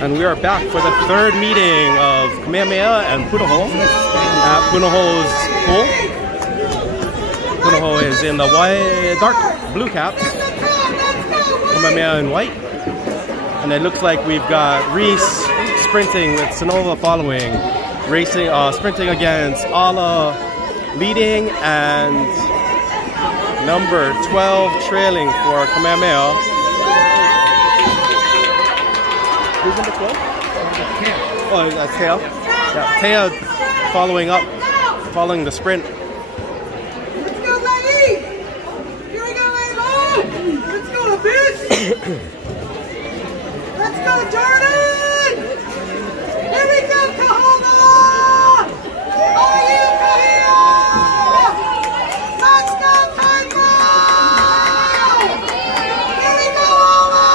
And we are back for the third meeting of Kamehameha and Punahou at Punahou's pool. Punahou is in the white, dark blue caps, Kamehameha in white. And it looks like we've got Reese sprinting with Sonova following, sprinting against Ala leading and number 12 trailing for Kamehameha. Who's number 12? Oh, that's Taya. Yeah, Taya following the sprint. Let's go, lady! Here we go, Ava! Let's go, bitch! Let's go, Jordan! Here we go, Kahoma! Are you Kahia? Let's go, Taika! Here we go, Oma!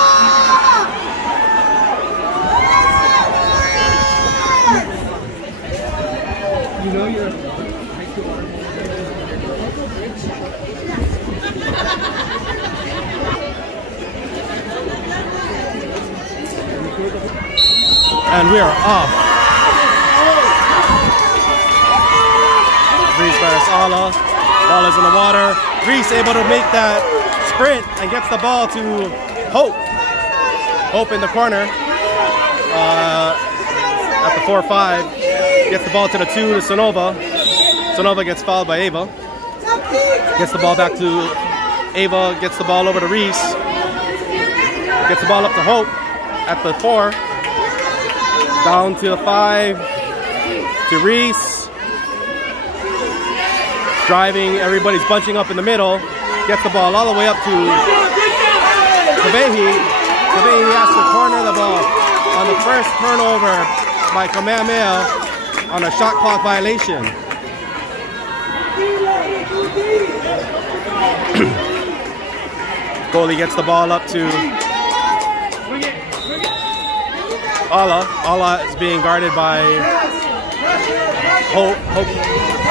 You know you're high school and we are off. Reese versus Ala. Ball is in the water. Reese able to make that sprint and gets the ball to Hope. Hope in the corner. At the 4-5. Gets the ball to the 2 to Sonova. Sonova gets fouled by Ava. Gets the ball back to Ava. Gets the ball over to Reese. Gets the ball up to Hope at the 4. Down to the 5 to Reese. Driving, everybody's bunching up in the middle. Gets the ball all the way up to Kavehi. Kavehi has to corner the ball on the first turnover by Kamehameha on a shot clock violation. Goalie gets the ball up to Ala. Ala is being guarded by Hope. Hope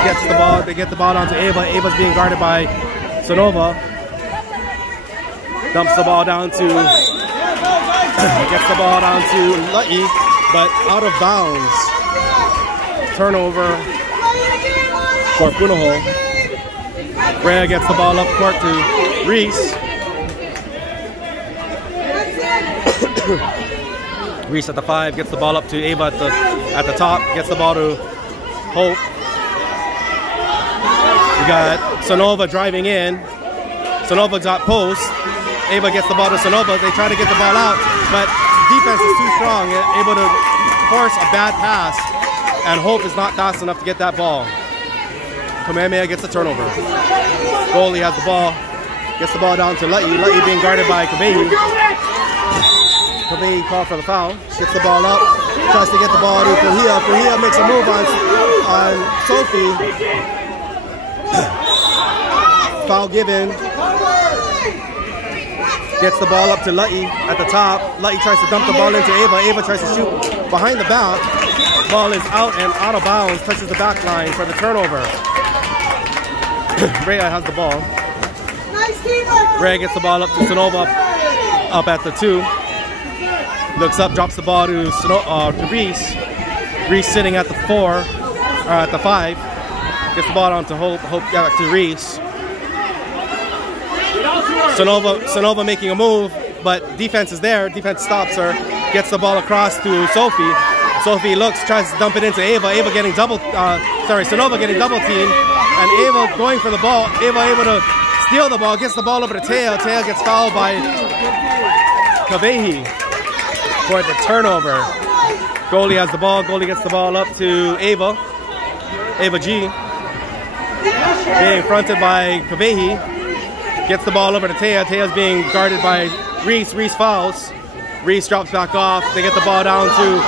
gets the ball. They get the ball onto Ava. Ava's being guarded by Sonova. Dumps the ball down to gets the ball down to Lucky, but out of bounds. Turnover for Punahou. Rhea gets the ball up court to Reese. Reese at the 5 gets the ball up to Ava at the top. Gets the ball to Hope. We got Sonova driving in. Sonova got post. Ava gets the ball to Sonova. They try to get the ball out, but defense is too strong. Able to force a bad pass. And Hope is not fast enough to get that ball. Kamehameha gets the turnover. Goalie has the ball. Gets the ball down to Lucky. Lucky being guarded by Kavehi. Kavehi called for the foul. Gets the ball up. Tries to get the ball to Kahia. Kahia makes a move on Sophie. Foul given. Gets the ball up to Lucky at the top. Lucky tries to dump the ball into Ava. Ava tries to shoot behind the back. Ball is out and out of bounds, touches the back line for the turnover. Rhea has the ball. Rhea gets the ball up to Sonova, up at the 2. Looks up, drops the ball to Reese. Reese sitting at the 4, or at the 5. Gets the ball on to Hope, Hope back to Reese. Sonova making a move, but defense is there. Defense stops her. Gets the ball across to Sophie. Sophie looks, tries to dump it into Ava. Ava getting Sonova getting double teamed. And Ava going for the ball. Ava able to steal the ball, gets the ball over to Taya. Taya gets fouled by Kavehi for the turnover. Goalie has the ball. Goalie gets the ball up to Ava. Ava G. Being fronted by Kavehi. Gets the ball over to Taya. Taya's being guarded by Reese. Reese fouls. Reese drops back off. They get the ball down to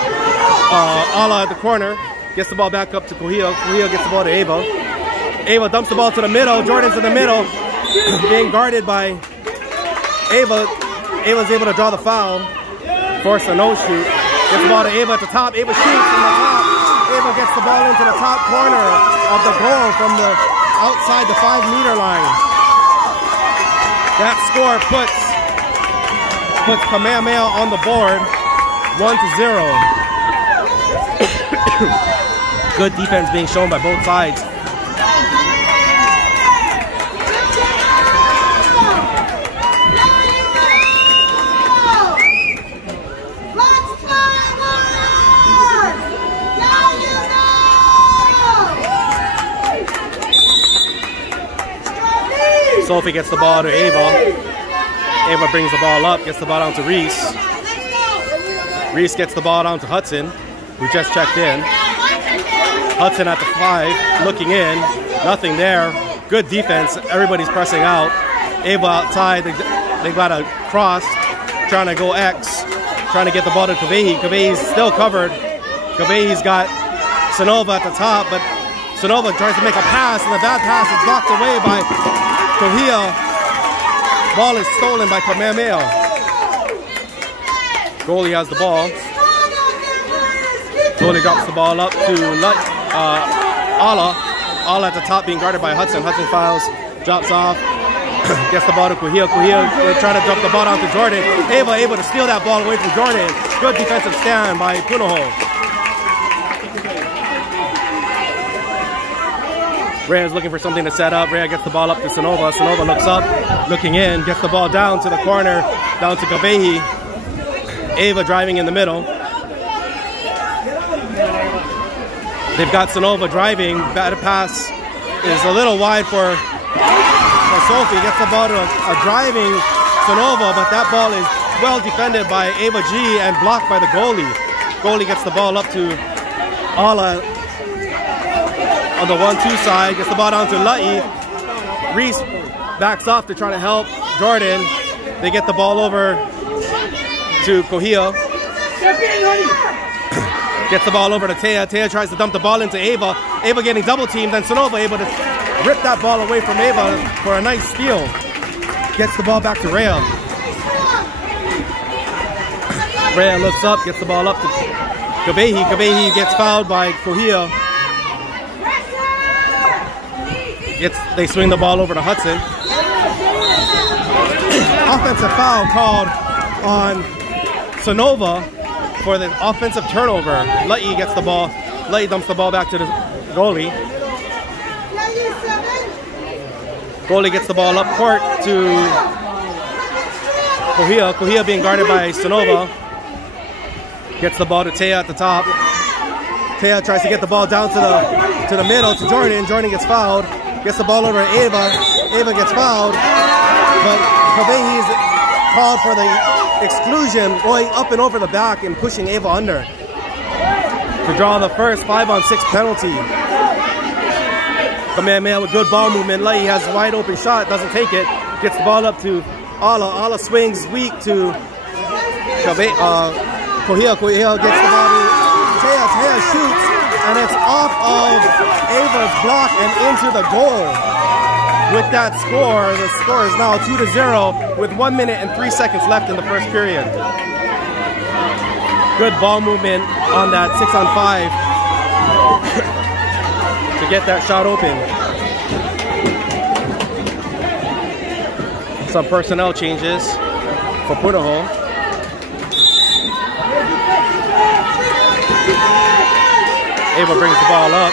Ala at the corner. Gets the ball back up to Kahia. Kahia gets the ball to Ava. Ava dumps the ball to the middle. Jordan's in the middle. Being guarded by Ava. Ava's able to draw the foul. Force a no-shoot. Gets the ball to Ava at the top. Ava shoots from the top. Ava gets the ball into the top corner of the goal from the outside the 5-meter line. That score puts Kamehameha on the board 1-0. Good defense being shown by both sides. Sophie gets the ball to Ava. Ava brings the ball up, gets the ball down to Reese. Reese gets the ball down to Hudson, who just checked in. Hudson at the 5, looking in, nothing there. Good defense, everybody's pressing out. Ava outside, they got a cross, trying to go X, trying to get the ball to Kavehi. Kavehi's still covered. Kavehi's got Sanova at the top, but Sanova tries to make a pass, and the bad pass is blocked away by Kohia. Ball is stolen by Kamehameha. Goalie has the ball. Goalie drops the ball up to Ala. Ala at the top being guarded by Hudson. Hudson fouls, drops off, gets the ball to Kohia. Kohia trying to drop the ball down to Jordan. Ava able to steal that ball away from Jordan. Good defensive stand by Punahou. Rhea's looking for something to set up. Rhea gets the ball up to Sanova. Sanova looks up, looking in, gets the ball down to the corner, down to Kavehi. Ava driving in the middle. They've got Sanova driving. Bad pass is a little wide for Sophie. Gets the ball to a driving Sanova, but that ball is well defended by Ava G and blocked by the goalie. Goalie gets the ball up to Ala on the 1-2 side, gets the ball down to Lutty. Reese backs off to try to help Jordan. They get the ball over to Kohia. Gets the ball over to Taya. Taya tries to dump the ball into Ava. Ava getting double teamed, then Sanova able to rip that ball away from Ava for a nice steal. Gets the ball back to Rhea. Rhea looks up, gets the ball up to Kavehi. Kavehi gets fouled by Kohia. They swing the ball over to Hudson. Offensive foul called on Sanova for the offensive turnover. Lutty gets the ball. Lutty dumps the ball back to the goalie. Goalie gets the ball up court to Kohia. Kohia being guarded by Sanova. Gets the ball to Taya at the top. Taya tries to get the ball down to the middle to Jordan. Jordan gets fouled. Gets the ball over to Ava. Ava gets fouled. But Kavehi's called for the exclusion, going up and over the back and pushing Ava under to draw the first 5-on-6 penalty. Kamehameha with good ball movement. Lutty has a wide open shot, doesn't take it. Gets the ball up to Ala. Ala swings weak to Kohia. Kohia gets the ball to Taya. Taya shoots, and it's off of Ava's block and into the goal. With that score, the score is now 2-0 with 1 minute and 3 seconds left in the first period. Good ball movement on that 6-on-5 to get that shot open. Some personnel changes for Punahou. Ava brings the ball up.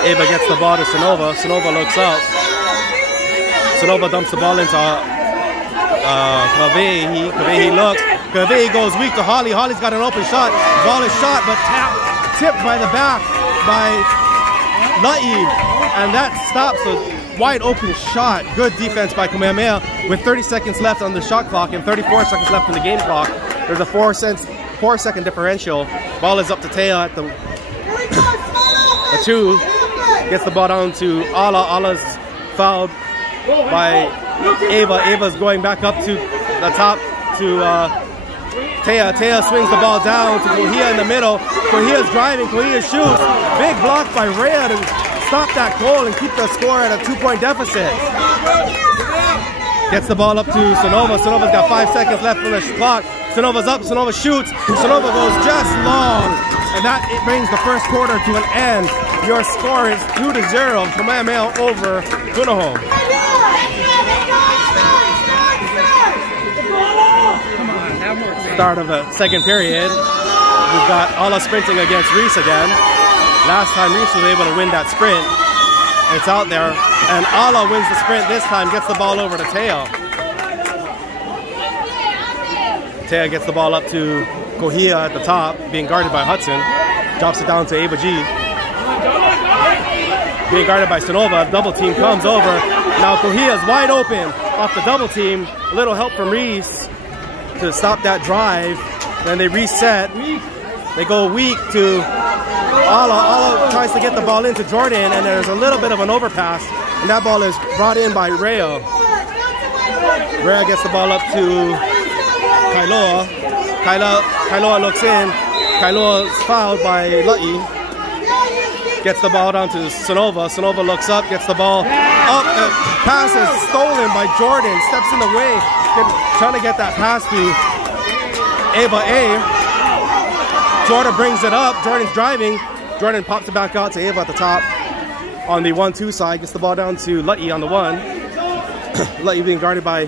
Ava gets the ball to Sanova. Sanova looks up. Sanova dumps the ball into Kavehi. Kavehi looks. Kavehi goes weak to Holly. Holly's got an open shot. Ball is shot, but tipped by the back by Lutty. And that stops a wide open shot. Good defense by Kamehameha with 30 seconds left on the shot clock and 34 seconds left in the game clock. There's a 4-second differential. Ball is up to Taya at the 2. Gets the ball down to Ala. Ala's fouled by Ava. Ava's going back up to the top to Taya. Taya swings the ball down to Kohia in the middle. Kohia's driving. Kohia shoots. Big block by Rhea to stop that goal and keep the score at a 2-point deficit. Gets the ball up to Sanova. Sanova's got 5 seconds left on the clock. Sanova's up. Sanova shoots. Sanova goes just long. And that brings the first quarter to an end. Your score is 2-0. Kamehameha over Punahou. Start of the second period. We've got Ala sprinting against Reese again. Last time Reese was able to win that sprint. It's out there. And Ala wins the sprint this time, gets the ball over to Teo. Teo gets the ball up to Kohia at the top, being guarded by Hudson. Drops it down to Ava G. Being guarded by Sonova. Double team comes over. Now Kohia is wide open off the double team. A little help from Reese to stop that drive. Then they reset. They go weak to Ala. Ala tries to get the ball into Jordan, and there's a little bit of an overpass. And that ball is brought in by Rhea. Rhea gets the ball up to Kailoa. Kailoa looks in. Kailoa is fouled by Lu'i. Gets the ball down to Sonova. Sonova looks up, gets the ball up. Pass is stolen by Jordan. Steps in the way. Trying to get that pass to Ava A. Jordan brings it up. Jordan's driving. Jordan pops it back out to Ava at the top. On the 1-2 side, gets the ball down to Lu'i on the 1. Lu'i being guarded by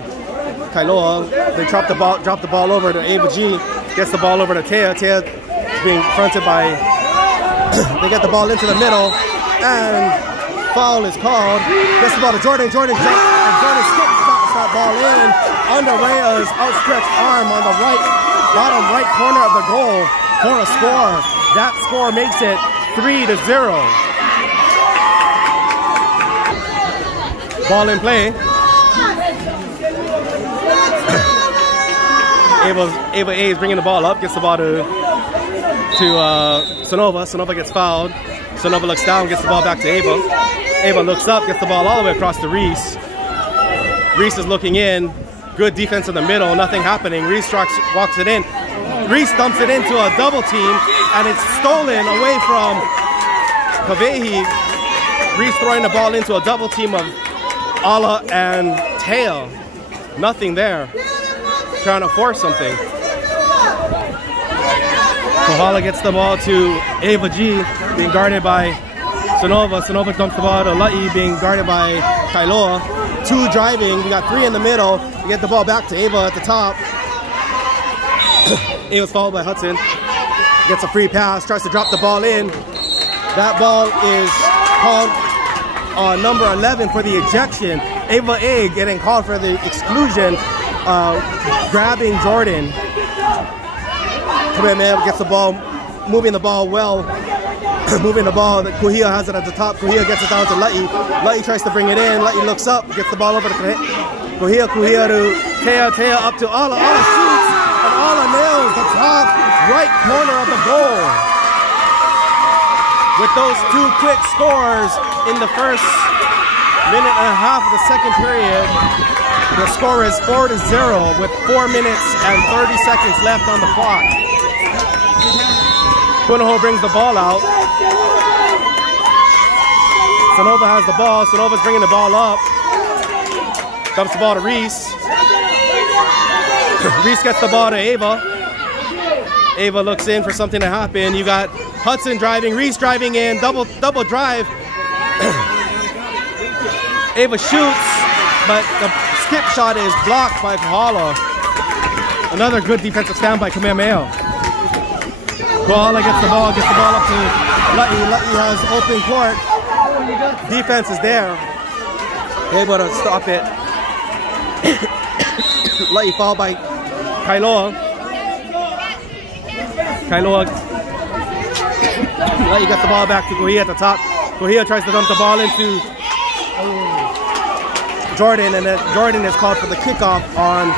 Kailoa. They drop the ball over to Ava G. Gets the ball over to Teo. Teo is being fronted by. They get the ball into the middle, and foul is called. Gets the ball to Jordan. Jordan jumps, and Jordan stops that ball in under Rhea's outstretched arm on the bottom right corner of the goal for a score. That score makes it 3-0. Ball in play. Ava A is bringing the ball up, gets the ball to Sonova. Sonova gets fouled. Sonova looks down, gets the ball back to Ava. Ava looks up, gets the ball all the way across to Reese. Reese is looking in. Good defense in the middle, nothing happening. Reese walks it in. Reese dumps it into a double team, and it's stolen away from Kavehi. Reese throwing the ball into a double team of Ala and Teo. Nothing there. Trying to force something. Kohala gets the ball to Ava G, being guarded by Sonova. Sonova dumps the ball to Lu'i, being guarded by Kailoa. 2 driving. We got 3 in the middle. We get the ball back to Ava at the top. Ava's fouled by Hudson. Gets a free pass. Tries to drop the ball in. That ball is called number 11 for the ejection. Ava A getting called for the exclusion. Grabbing Jordan. Kamehameha gets the ball, moving the ball well. Moving the ball. Kohia has it at the top. Kohia gets it down to Lu'i. Lu'i tries to bring it in. Lu'i looks up, gets the ball over to Kohia. Kohia to Teo. Teo up to Ala. Ala shoots, and Ala nails the top right corner of the goal. With those 2 quick scores in the first minute and a half of the second period, the score is 4-0 with 4 minutes and 30 seconds left on the clock. Punahou brings the ball out. Sonova has the ball. Sonova's bringing the ball up. Dumps the ball to Reese. Reese gets the ball to Ava. Ava looks in for something to happen. You got Hudson driving, Reese driving in, double drive. Ava shoots, but the skip shot is blocked by Kohala. Another good defensive stand by Kamehameha. Kohala gets the ball up to Lu'i. Lu'i has open court. Defense is there. Able to stop it. Lu'i fouled by Kailoa. Lu'i gets the ball back to Kohia at the top. Kohia tries to dump the ball into Jordan, and then Jordan is called for the kickoff on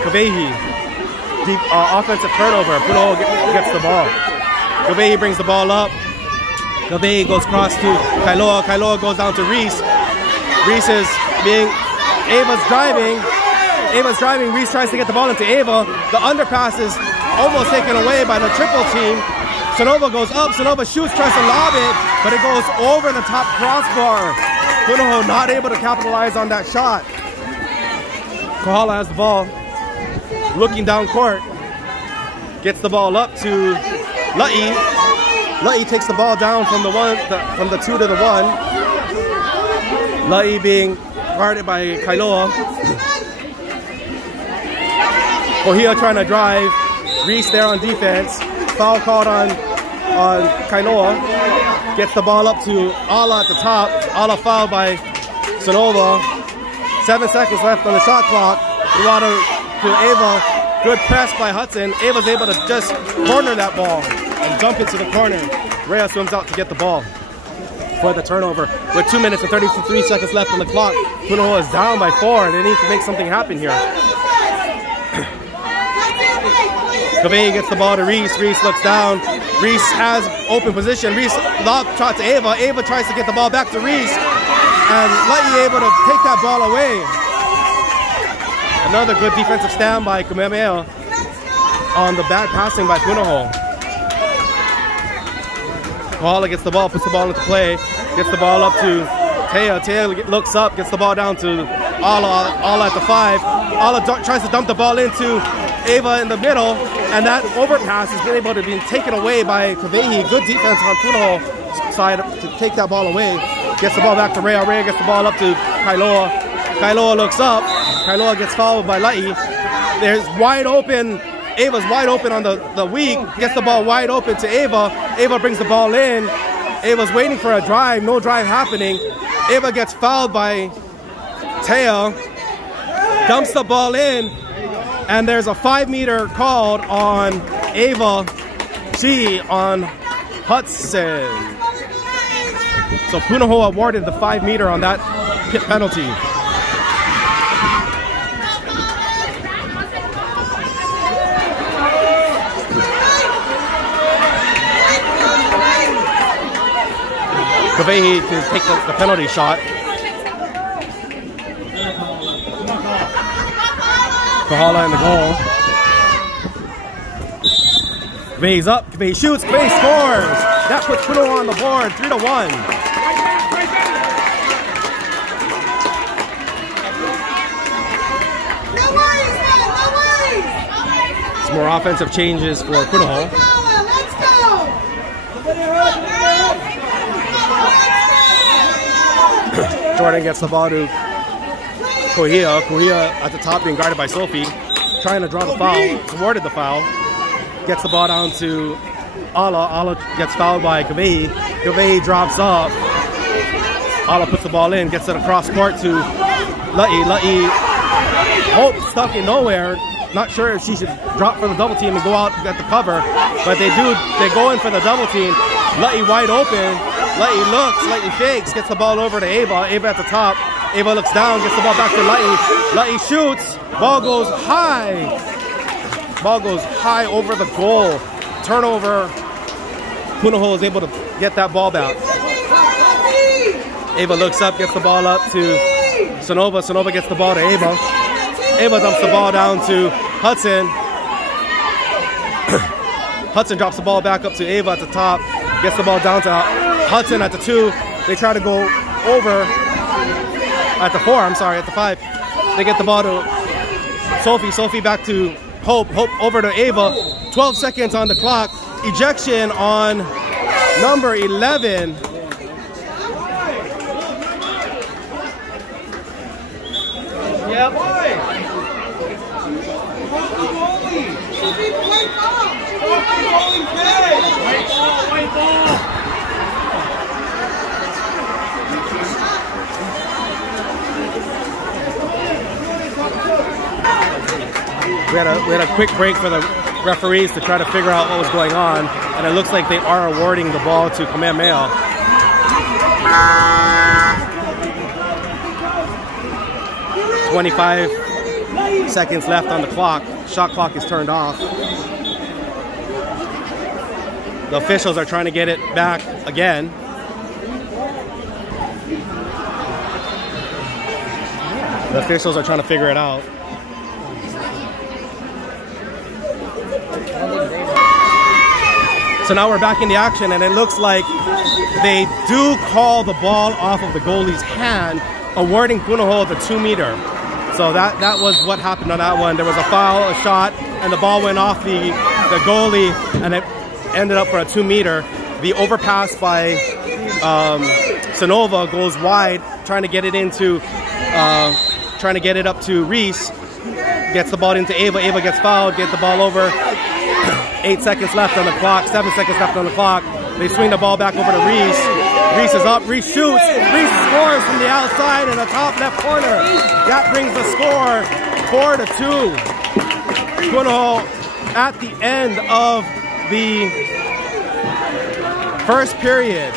Kavehi. Deep offensive turnover. Punahou gets the ball. Kavehi brings the ball up. Kavehi goes across to Kailoa. Kailoa goes down to Reese. Reese is being... Ava's driving. Reese tries to get the ball into Ava. The underpass is almost taken away by the triple team. Sonova goes up. Sonova shoots, tries to lob it, but it goes over the top crossbar. Punahou not able to capitalize on that shot. Kohala has the ball. Looking down court. Gets the ball up to Lu'i. Lu'i takes the ball down from the 2 to the 1. Lu'i being guarded by Kailoa. Kohia trying to drive. Reese there on defense. Foul called on Kainoa. Gets the ball up to Ala at the top. Ala fouled by Sonova. 7 seconds left on the shot clock. Water to Ava. Good press by Hudson. Ava's able to just corner that ball and dump it to the corner. Rhea swims out to get the ball for the turnover. With 2 minutes and 33 seconds left on the clock, Punahou is down by 4. They need to make something happen here. Kaveh gets the ball to Reese. Reese looks down. Reese has open position. Reese lob shot to Ava. Ava tries to get the ball back to Reese. And Lucky able to take that ball away. Another good defensive stand by Kamehameha on the bad passing by Punahou. Kohala gets the ball, puts the ball into play, gets the ball up to Taya. Taya looks up, gets the ball down to Ala. Ala at the 5. Ala tries to dump the ball into Ava in the middle, and that overpass has been able to be taken away by Kavehi. Good defense on Punahou side to take that ball away. Gets the ball back to Rhea. Rhea gets the ball up to Kailoa. Kailoa looks up. Kailoa gets fouled by Lai. There's wide open. Ava's wide open on the weak. Gets the ball wide open to Ava. Ava brings the ball in. Ava's waiting for a drive. No drive happening. Ava gets fouled by Taya. Dumps the ball in. And there's a 5-meter called on Ava G on Hudson. So Punahou awarded the 5-meter on that pit penalty. Kavehi to take the penalty shot. Kohala in the goal. Kavehi's up. Kavehi shoots. Kavehi scores. That puts Punahou on the board. 3-1. Some more offensive changes for Punahou. Jordan gets the ball to Kohia. Kohia at the top being guarded by Sophie. Trying to draw the foul. Awarded the foul. Gets the ball down to Ala. Ala gets fouled by Kavehi. Kavehi drops off. Ala puts the ball in. Gets it across court to La'i. La'i Hope stuck in nowhere. Not sure if she should drop for the double team and go out at the cover. But they do. They go in for the double team. La'i wide open. La'i looks, La'i fakes, gets the ball over to Ava. Ava at the top. Ava looks down, gets the ball back to La'i. La'i shoots. Ball goes high. Ball goes high over the goal. Turnover. Punahou is able to get that ball back. Ava looks up, gets the ball up to Sonova. Sonova gets the ball to Ava. Ava dumps the ball down to Hudson. Hudson drops the ball back up to Ava at the top. Gets the ball down to Hudson at the 2. They try to go over at the 4. I'm sorry, at the 5. They get the ball to Sophie. Sophie back to Hope. Hope over to Ava. 12 seconds on the clock. Ejection on number 11. Yeah, boy. We had a quick break for the referees to try to figure out what was going on, and it looks like they are awarding the ball to Kamehameha. 25 seconds left on the clock. Shot clock is turned off. The officials are trying to get it back again. The officials are trying to figure it out. So now we're back in the action, and it looks like they do call the ball off of the goalie's hand, awarding Punahou the 2-meter. So that was what happened on that one. There was a foul, a shot, and the ball went off the goalie, and it ended up for a 2-meter. The overpass by Sonova goes wide, trying to get it up to Reese. gets the ball into Ava. Ava gets fouled, get the ball over. 8 seconds left on the clock, 7 seconds left on the clock. They swing the ball back over to Reese. Reese is up, Reese shoots. Reese scores from the outside in the top left corner. That brings the score 4-2. Punahou at the end of the first period.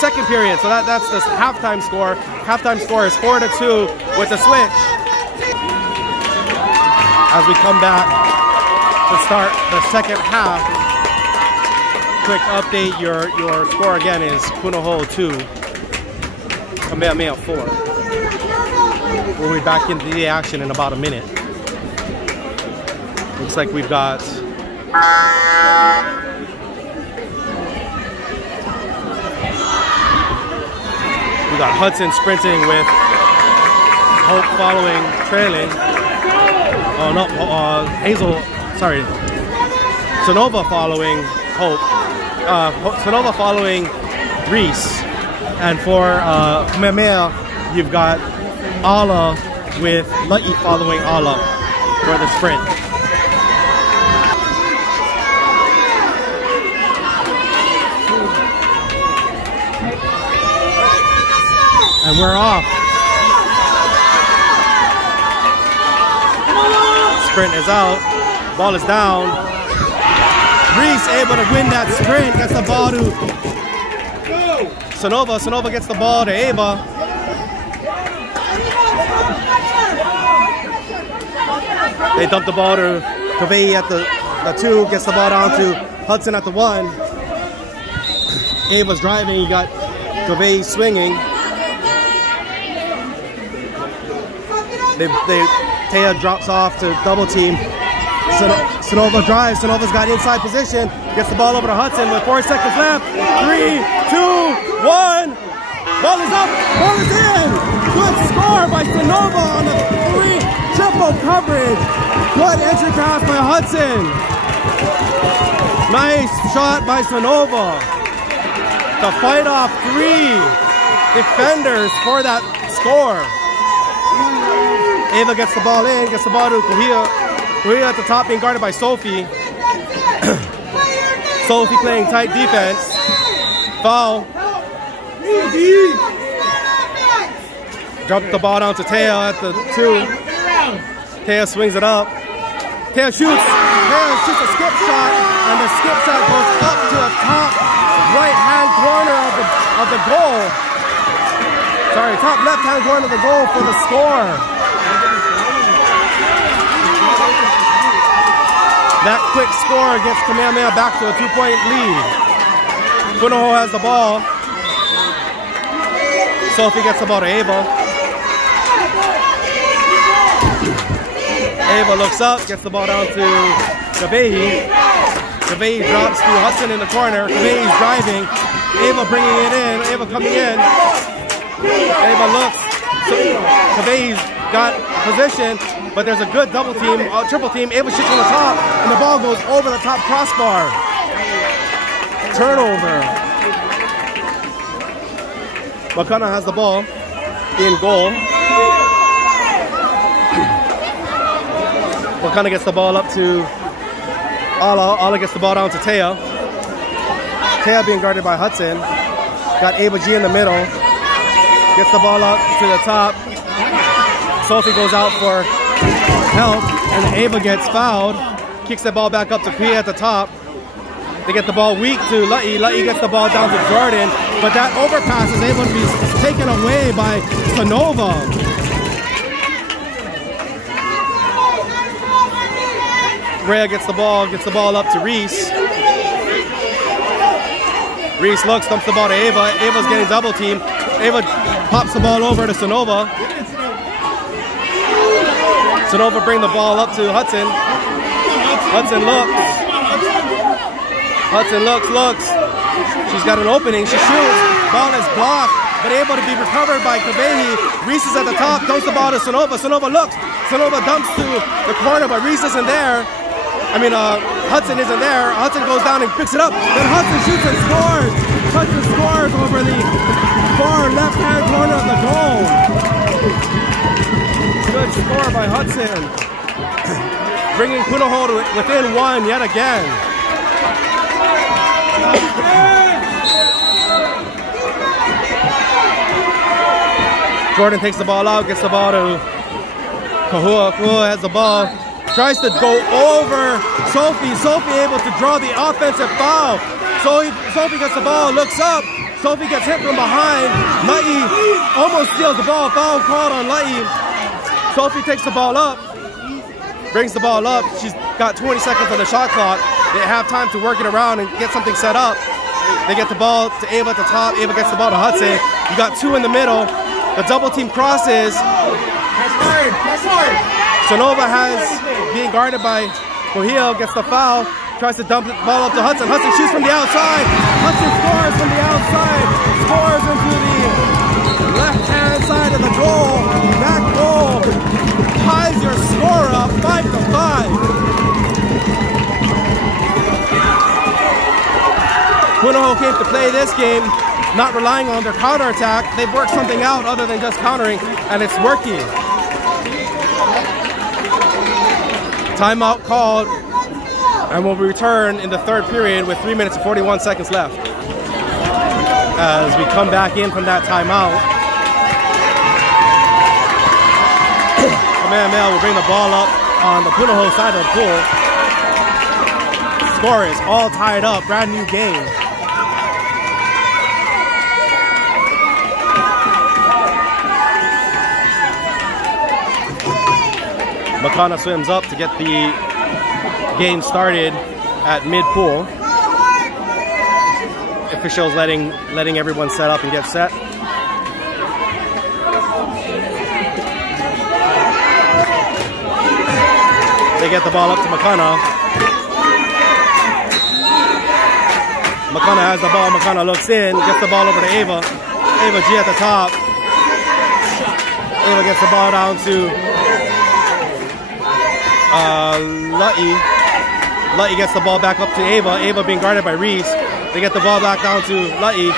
Second period, so that's the halftime score. Halftime score is 4-2 with the switch. As we come back to start the second half, quick update, your score again is Punahou 2, Kamehameha 4. We'll be back into the action in about a minute. Looks like we've got Hudson sprinting with Hope following, trailing. Oh no, Sonova following Hope. Sonova following Reese. And for Kamehameha, you've got Ala with La'i following Ala for the sprint. And we're off. Sprint is out. Ball is down. Reese able to win that sprint. Gets the ball to Sonova. Sonova gets the ball to Ava. They dump the ball to Kavei at the 2. Gets the ball down to Hudson at the 1. Ava's driving. You got Kavei swinging. Taya drops off to double team. Sonova drives. Sonova's got inside position. Gets the ball over to Hudson with 4 seconds left. 3, 2, 1. Ball is up. Ball is in. Good score by Sonova on the 3 triple coverage. Good entry pass by Hudson. Nice shot by Sonova. To fight off 3 defenders for that score. Ava gets the ball in, gets the ball to Kuhia. Kuhia at the top being guarded by Sophie. Sophie playing tight defense. Foul. Drop the ball down to Taya at the 2. Taya swings it up. Taya shoots. Taya shoots a skip shot, and the skip shot goes up to the top right-hand corner of the goal. Sorry, top left-hand corner of the goal for the score. That quick score gets Kamehameha back to a 2-point lead. Punahou has the ball. Sophie gets the ball to Ava. Ava looks up, gets the ball down to Kavei. Kavei drops to Hudson in the corner. Kavei's driving. Ava bringing it in. Ava coming in. Ava looks. Kavei's got position, but there's a good double team, triple team. Ava shoots on the top, and the ball goes over the top crossbar. Turnover. Wakana has the ball in goal. Wakana gets the ball up to Ala. Ala gets the ball down to Taya. Taya being guarded by Hudson. Got Ava G in the middle. Gets the ball up to the top. Sophie goes out for help, and Ava gets fouled. Kicks the ball back up to Pia at the top. They get the ball weak to La'i. La'i gets the ball down to Jordan, but that overpass is able to be taken away by Sonova. Rhea gets the ball up to Reese. Reese looks, dumps the ball to Ava. Ava's getting double teamed. Ava pops the ball over to Sonova. Sonova bring the ball up to Hudson. Hudson looks. She's got an opening. She shoots. Ball is blocked, but able to be recovered by Kavei. Reese is at the top. Dumps the ball to Sonova. Sonova looks. Sonova dumps to the corner, but Reese isn't there. Hudson isn't there. Hudson goes down and picks it up. Then Hudson shoots and scores. Hudson scores over the far left-hand corner of the goal. good score by Hudson. Bringing Punahou to within one yet again. Jordan takes the ball out, gets the ball to Kahua. Kahua has the ball, tries to go over Sophie. Sophie able to draw the offensive foul. Sophie gets the ball, looks up. Sophie gets hit from behind. La'i almost steals the ball. Foul called on La'i. Sophie takes the ball up, brings the ball up. She's got 20 seconds on the shot clock. They have time to work it around and get something set up. They get the ball to Ava at the top. Ava gets the ball to Hudson. You got two in the middle. The double team crosses. Sonova has being guarded by Kohio, gets the foul, tries to dump the ball up to Hudson. Hudson shoots from the outside. Hudson scores from the outside. Scores into the left-hand side of the goal. That goal ties your score up 5-5. Punahou came to play this game not relying on their counterattack. They've worked something out other than just countering, and it's working. Timeout called, and we'll return in the third period with 3 minutes and 41 seconds left. As we come back in from that timeout, Kamehameha will bring the ball up on the Punahou side of the pool. Score is all tied up, brand new game. Makana swims up to get the game started at mid-pool. Officials letting everyone set up and get set. They get the ball up to Makana. Makana has the ball. Makana looks in, gets the ball over to Ava. Ava G at the top. Ava gets the ball down to La'i. La'i gets the ball back up to Ava. Ava being guarded by Reese. They get the ball back down to La'i.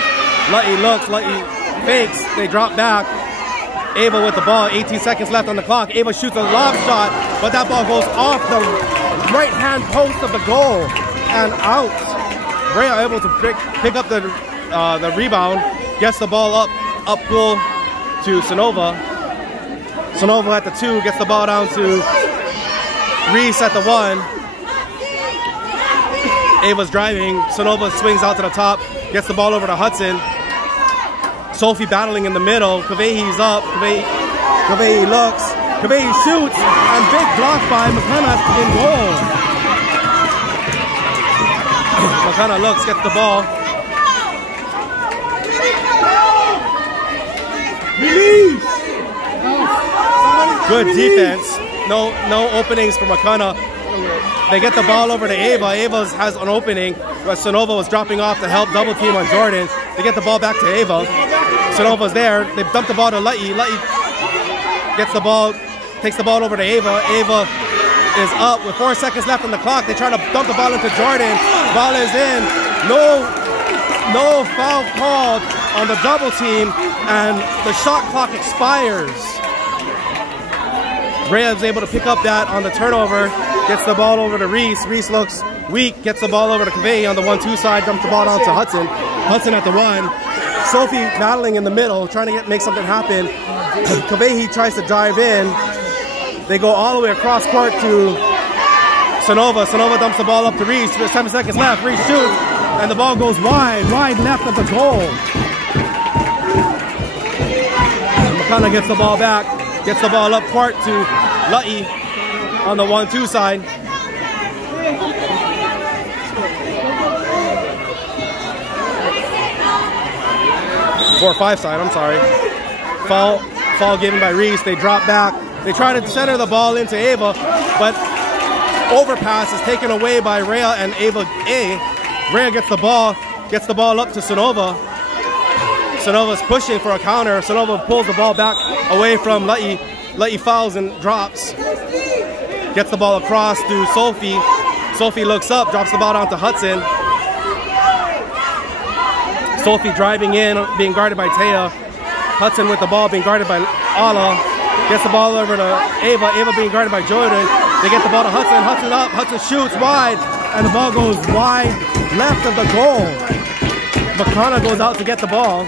La'i looks. La'i fakes. They drop back. Ava with the ball. 18 seconds left on the clock. Ava shoots a lob shot, but that ball goes off the right-hand post of the goal and out. Brea able to pick up the rebound. Gets the ball up pool to Sonova. Sonova at the 2. Gets the ball down to Reese at the 1. Ava's driving. Sonova swings out to the top. Gets the ball over to Hudson. Sophie battling in the middle. Kavehi's up. Kavehi looks. Kavehi shoots. And big block by Makana in goal. Makana looks, gets the ball. Release! Good defense. No openings for Makana. They get the ball over to Ava. Ava has an opening. Sonova was dropping off to help double team on Jordan. They get the ball back to Ava. Sonova's there. They dump the ball to La'i. La'i gets the ball, takes the ball over to Ava. Ava is up with 4 seconds left on the clock. They try to dump the ball into Jordan. Ball is in. No foul called on the double team, and the shot clock expires. Brea is able to pick up that on the turnover. Gets the ball over to Reese. Reese looks weak. Gets the ball over to Kavehi on the 1-2 side. Dumps the ball down to Hudson. Hudson at the 1. Sophie battling in the middle, trying to make something happen. Kavehi tries to dive in. They go all the way across court to Sonova. Sonova dumps the ball up to Reese. There's 7 seconds left. Reese shoots, and the ball goes wide left of the goal. Makana gets the ball back. Gets the ball up court to La'i on the 1-2 side. Four or 5 side, I'm sorry. Foul given by Reese. They drop back. They try to center the ball into Ava, but overpass is taken away by Rhea and Ava A. Rhea gets the ball up to Sonova. Sonova's pushing for a counter. Sonova pulls the ball back away from La'i. La'i fouls and drops. Gets the ball across to Sophie. Sophie looks up, drops the ball down to Hudson. Sophie driving in, being guarded by Taya. Hudson with the ball, being guarded by Ala. Gets the ball over to Ava. Ava being guarded by Jordan. They get the ball to Hudson. Hudson up. Hudson shoots wide. And the ball goes wide left of the goal. McConnell goes out to get the ball.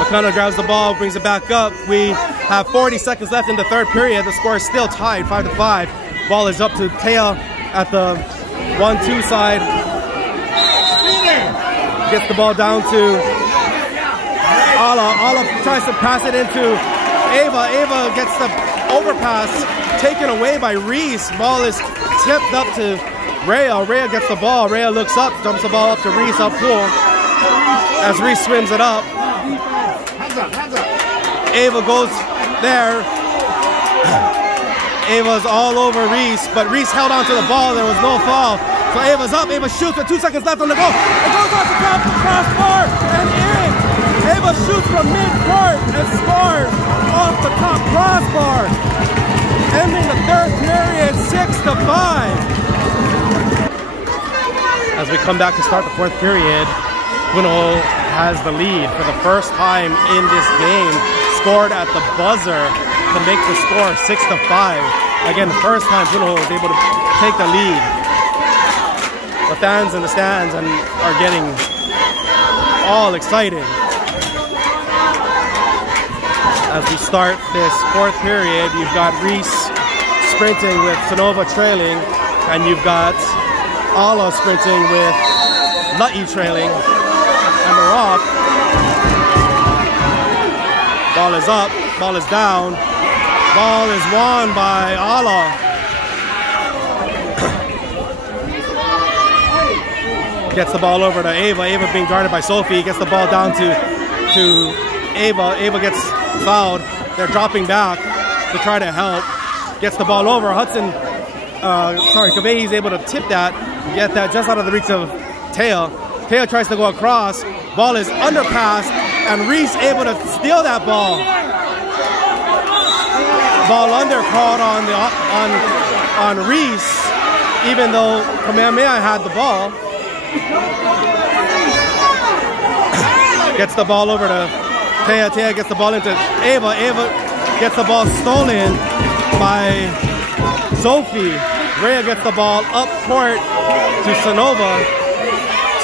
McConnell grabs the ball, brings it back up. We have 40 seconds left in the third period. The score is still tied, 5-5. Ball is up to Taya at the 1-2 side. Gets the ball down to Ala. Ala tries to pass it into Ava. Ava gets the overpass taken away by Reese. Ball is tipped up to Rhea. Rhea gets the ball. Rhea looks up, dumps the ball up to Reese up pool. As Reese swims it up. Ava goes there. Ava's all over Reese, but Reese held onto the ball. There was no foul. So Ava's up. Ava shoots with 2 seconds left on the goal. It goes off the top of the crossbar and in. Ava shoots from mid-court and scores off the top crossbar. Ending the third period 6-5. As we come back to start the fourth period, Punahou has the lead for the first time in this game. Scored at the buzzer to make the score 6-5. Again, the first time Punahou was able to take the lead. The fans in the stands are getting all excited. As we start this fourth period, you've got Reese sprinting with Sonova trailing, and you've got Ala sprinting with Lutty trailing. And the rock. Ball is up, ball is down, ball is won by Ala. Gets the ball over to Ava. Ava being guarded by Sophie. Gets the ball down to Ava. Ava gets fouled. They're dropping back to try to help. Gets the ball over. Kavei's able to tip that, get that just out of the reach of Taya. Taya tries to go across. Ball is underpassed, and Reese able to steal that ball. Ball under called on Reese, even though Kamehameha had the ball. Gets the ball over to Taya. Taya gets the ball into Ava. Ava gets the ball stolen by Sophie. Rhea gets the ball up court to Sonova.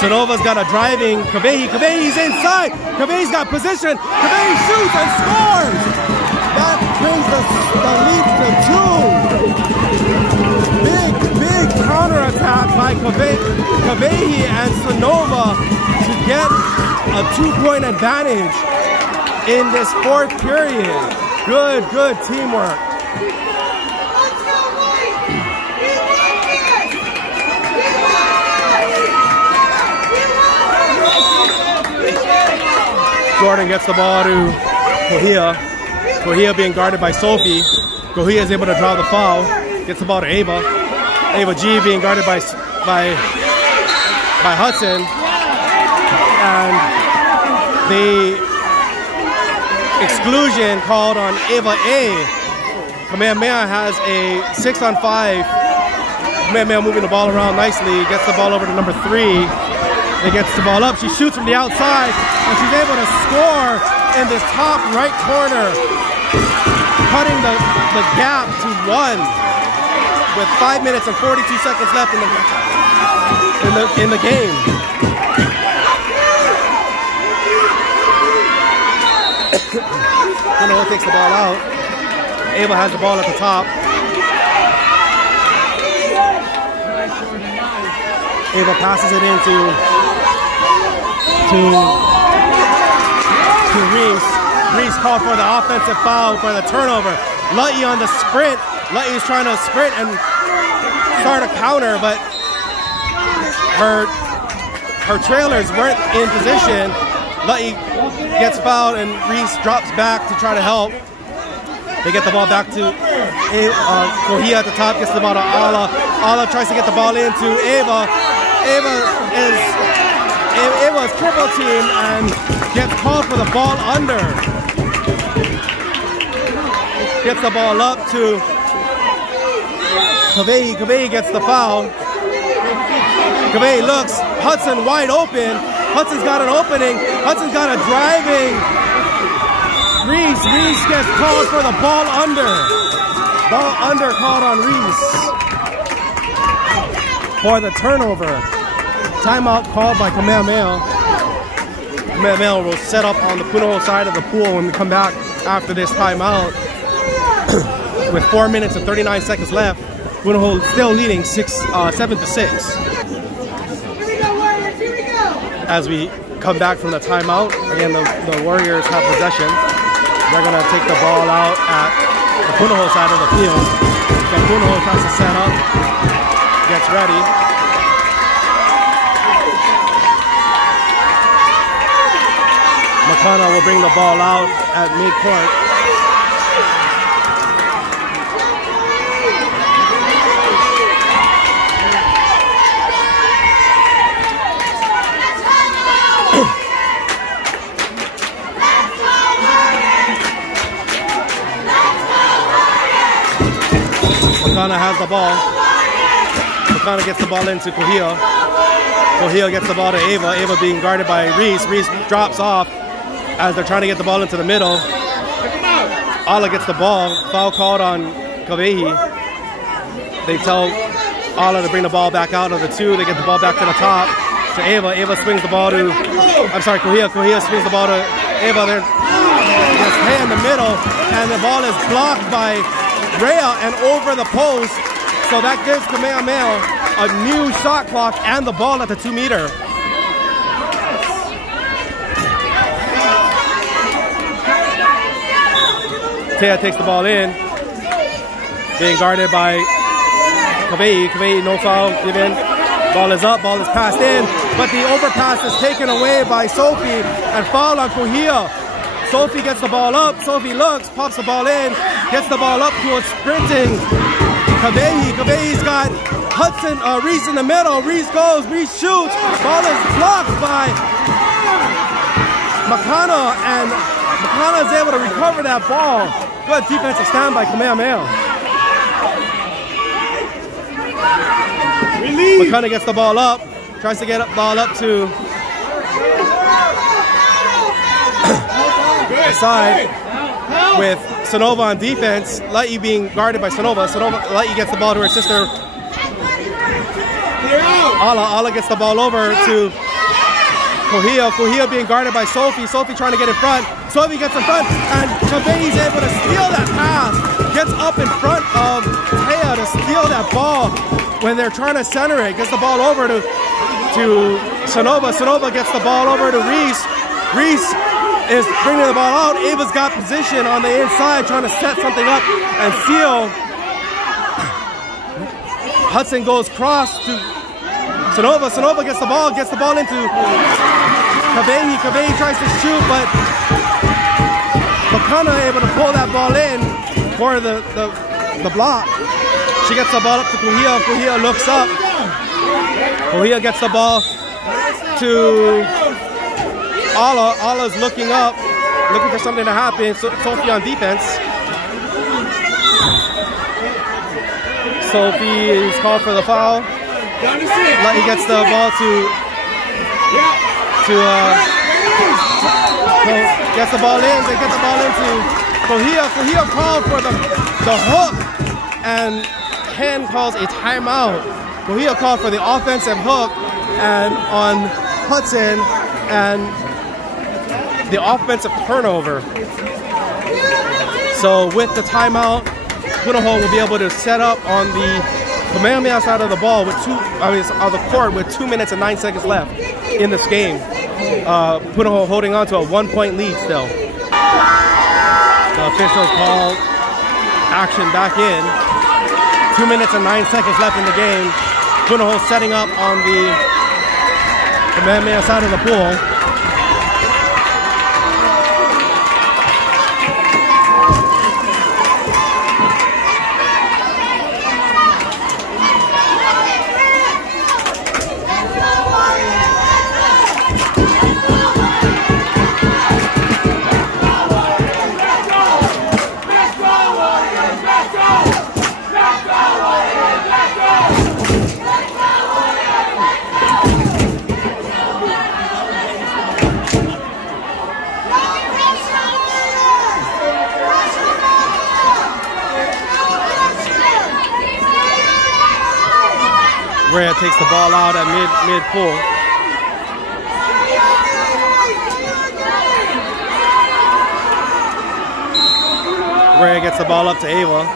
Sonova's got a driving Kavei. Kavei's inside. Kavei's got position. Kavei shoots and scores. That brings the lead to 2. Big counterattack by Kavei and Sonova to get a 2-point advantage in this fourth period. Good teamwork. Jordan gets the ball to Kohia. Kohia being guarded by Sophie. Kohia is able to draw the foul. Gets the ball to Ava. Ava G being guarded by Hudson. And the exclusion called on Ava A. Kamehameha has a 6-on-5. Kamehameha moving the ball around nicely. Gets the ball over to number 3. It gets the ball up. She shoots from the outside, and she's able to score in this top right corner, cutting the gap to 1 with 5 minutes and 42 seconds left in the game. Punahou takes the ball out. Ava has the ball at the top. Ava passes it into Reese. Reese called for the offensive foul for the turnover. Lutty on the sprint. Lutty is trying to sprint and start a counter, but her trailers weren't in position. Lutty gets fouled and Reese drops back to try to help. They get the ball back to Kohia at the top, gets the ball to Ala. Ala tries to get the ball into Ava. Ava is triple team and gets called for the ball under. Gets the ball up to Kavei. Kavei gets the foul. Kavei looks, Hudson wide open, Hudson's got an opening. Hudson's got a driving. Reese gets called for the ball under. Ball under called on Reese for the turnover. Timeout called by Kamehameha. Kamehameha will set up on the Punahou side of the pool when we come back after this timeout. With 4 minutes and 39 seconds left, Punahou still leading 7-6. As we come back from the timeout, again the Warriors have possession. They're gonna take the ball out at the Punahou side of the field. So Punahou tries to set up, gets ready. Makana will bring the ball out at mid-court. Makana has the ball. Makana gets the ball into Kohia. Kohia gets the ball to Ava. Ava being guarded by Reese. Reese drops off as they're trying to get the ball into the middle. Ala gets the ball. Foul called on Kavehi. They tell Ala to bring the ball back out of the two. They get the ball back to the top to Ava. Ava swings the ball to, I'm sorry, Kohia. Kohia swings the ball to Ava. They're just hey in the middle, and the ball is blocked by Rhea and over the post, so that gives Kamehameha a new shot clock and the ball at the 2-meter. Tea takes the ball in, being guarded by Kavehi. Kavehi, no foul given. Ball is up, ball is passed in, but the overpass is taken away by Sophie and foul on Kohia. Sophie gets the ball up, Sophie looks, pops the ball in, gets the ball up to a sprinting Kavehi. Kavehi's got Hudson, Reese in the middle. Reese goes, Reese shoots. Ball is blocked by Makana, and Makana is able to recover that ball. Good defensive stand by Kamehameha. Makana gets the ball up, tries to get the ball up to the side with Sonova on defense. Lighty being guarded by Sonova. Lighty gets the ball to her sister. Ala gets the ball over to Kohia. Kohia being guarded by Sophie. Sophie trying to get in front. Sophie gets in front, and Kavehi's able to steal that pass. Gets up in front of Tea to steal that ball when they're trying to center it. Gets the ball over to Sonova. Sonova gets the ball over to Reese. Reese is bringing the ball out. Ava's got position on the inside, trying to set something up and seal. Hudson goes cross to Sonova. Sonova gets the ball into Kavehi. Kavehi tries to shoot, but Makana able to pull that ball in for the block. She gets the ball up to Kohia. Kohia looks up. Kohia gets the ball to Ala. Ala's looking up, looking for something to happen. Sophie on defense. Sophie is called for the foul. He gets the ball gets the ball in. They get the ball into Kohia. Kohia called for the hook, and Ken calls a timeout. Kohia called for the offensive hook and on Hudson, and the offensive turnover. So with the timeout, Punahou will be able to set up on the Kamehameha side of the ball with of the court with 2 minutes and 9 seconds left in this game. Punahou holding on to a 1-point lead still. The officials call action back in. 2 minutes and 9 seconds left in the game. Punahou setting up on the Kamehameha side of the pool. Rhea takes the ball out at mid-pull. Rhea gets the ball up to Ava.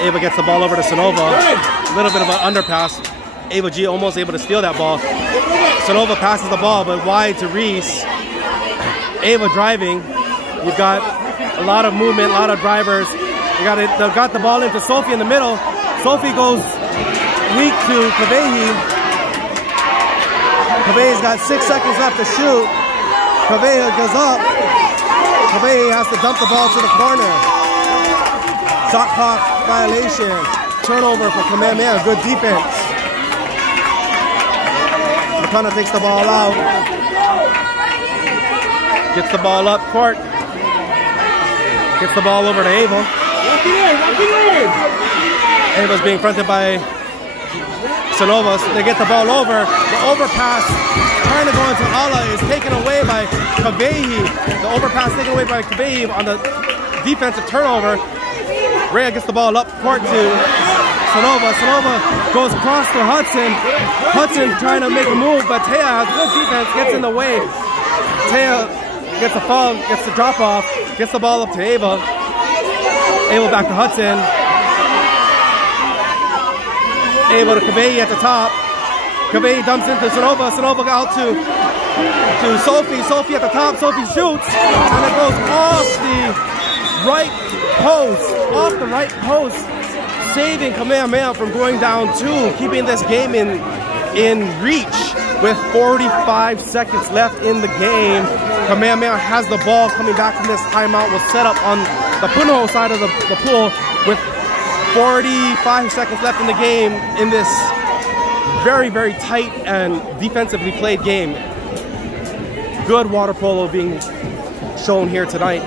Ava gets the ball over to Sonova. A little bit of an underpass. Ava G almost able to steal that ball. Sonova passes the ball, but wide to Reese. Ava driving. You've got a lot of movement, a lot of drivers. They've got the ball into Sophie in the middle. Sophie goes weak to Kavehi. Kavehi's got 6 seconds left to shoot. Kavehi goes up. Kavehi has to dump the ball to the corner. Shot clock violation. Turnover for Kamehameha. Good defense. McConnell takes the ball out. Gets the ball up court. Gets the ball over to Ava. Ava's being fronted by Sonova. They get the ball over. The overpass trying to go into Ala is taken away by Kavehi. The overpass taken away by Kavehi on the defensive turnover. Rhea gets the ball up court to Sonova. Sonova goes across to Hudson. Hudson trying to make a move, but Taya has good defense, gets in the way. Taya gets a foul, gets the drop off, gets the ball up to Ava. Ava back to Hudson. Ava to Kavehi at the top. Kavehi dumps into Sonova. Sonova out to Sophie. Sophie at the top. Sophie shoots, and it goes off the right post. Off the right post, saving Kamehameha from going down 2, keeping this game in reach with 45 seconds left in the game. Kamehameha has the ball coming back from this timeout. Was set up on the Punahou side of the pool with 45 seconds left in the game in this very, very tight and defensively played game. Good water polo being shown here tonight.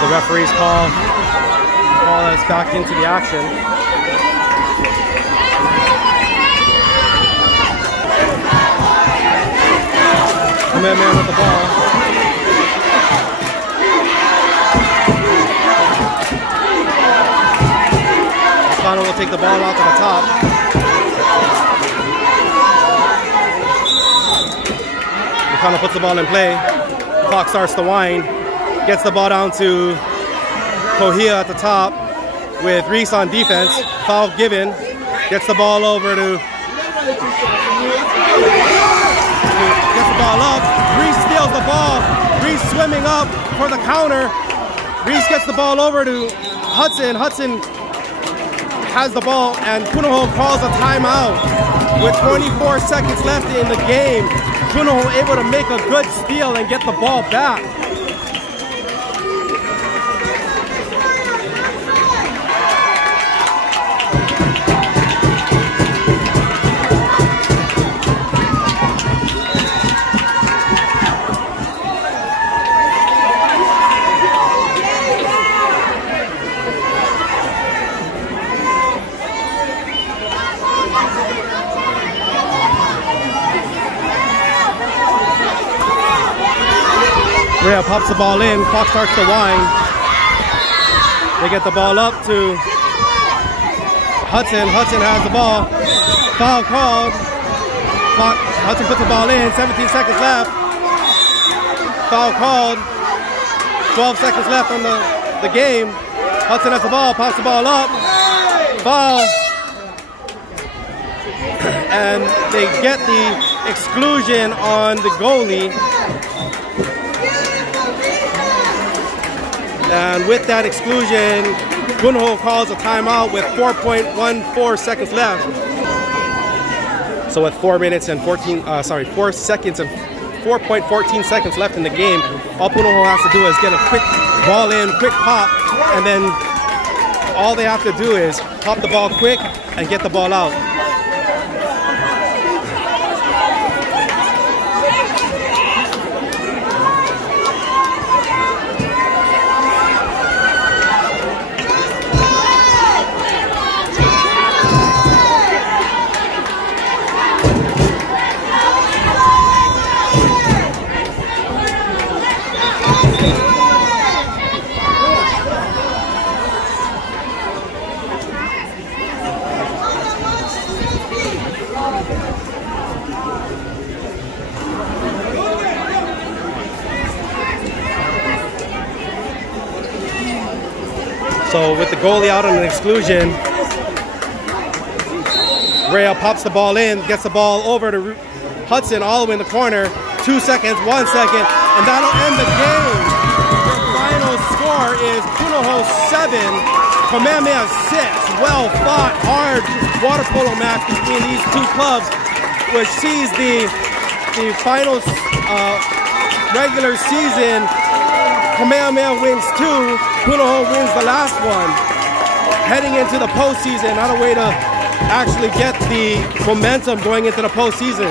The referees call us back into the action. Man with the ball. Connor will take the ball out to the top. Connor puts the ball in play. Clock starts to wind. Gets the ball down to Kohia at the top with Reese on defense. Foul given. Gets the ball over to... Gets the ball up. Reese steals the ball. Reese swimming up for the counter. Reese gets the ball over to Hudson. Hudson has the ball, and Punahou calls a timeout with 24 seconds left in the game. Punahou able to make a good steal and get the ball back. Rhea pops the ball in, clock starts to wind. They get the ball up to Hudson. Hudson has the ball. Foul called. Hudson puts the ball in, 17 seconds left. Foul called. 12 seconds left on the game. Hudson has the ball, pops the ball up. Foul. And they get the exclusion on the goalie. And with that exclusion, Punahou calls a timeout with 4.14 seconds left. So with 4 seconds and 4.14 seconds left in the game, all Punahou has to do is get a quick ball in, quick pop, and then all they have to do is pop the ball quick and get the ball out. So with the goalie out on an exclusion, Real pops the ball in, gets the ball over to Hudson all the way in the corner. 2 seconds, 1 second, and that'll end the game. The final score is Punahou 7, Kamehameha 6. Well fought, hard water polo match between these two clubs, which sees the final regular season. Kamehameha wins 2, Punahou wins the last one. Heading into the postseason, not a way to actually get the momentum going into the postseason.